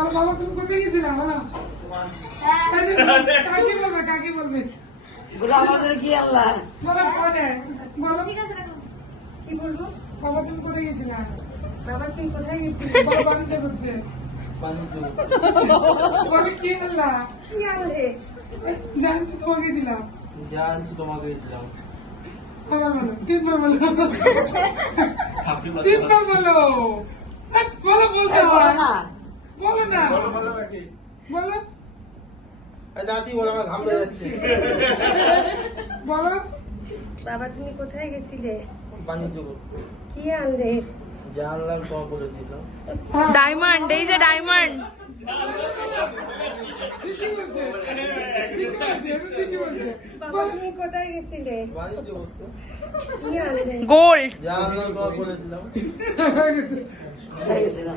বলো বাবা তুমি কোথায় গেছিলে বলো কাকে বলবে কাকে বলবে আমাদের কি আল্লাহ বলো পরে বলো ঠিক আছে রাখো। কি বলবো? বাবা তুমি কোথায় গেছিলে বাবা তুই কোথায় গেছিস? বলো বাড়িতে করতে বলো কি আল্লাহ কি আনলে? জানছি তোমাকে দিলাম জানছি তোমাকে দিলাম। আবার বলো তিনবার বলো তিনবার বলো বলো বলতে হয় না বলো না বলো বাকি বলো দাদি বলে আমার ঘাম বেড়ে যাচ্ছে। বলো বাবা তুমি কোথায় গেছিলে? বাণিজ্য করতে কি আনলে? জানলাম তোমার করে দিলাম। ডায়মন্ড, এই যে ডায়মন্ড। ঠিকই বলছে ঠিকই বলছে ঠিকই বলছে বাবা তুমি কোথায় গেছিলে? বাণিজ্য করতে কি আনলে? গোল্ড। জানলাম তোমার করে দিলাম। হয়ে গেছে হয়ে গেছিলাম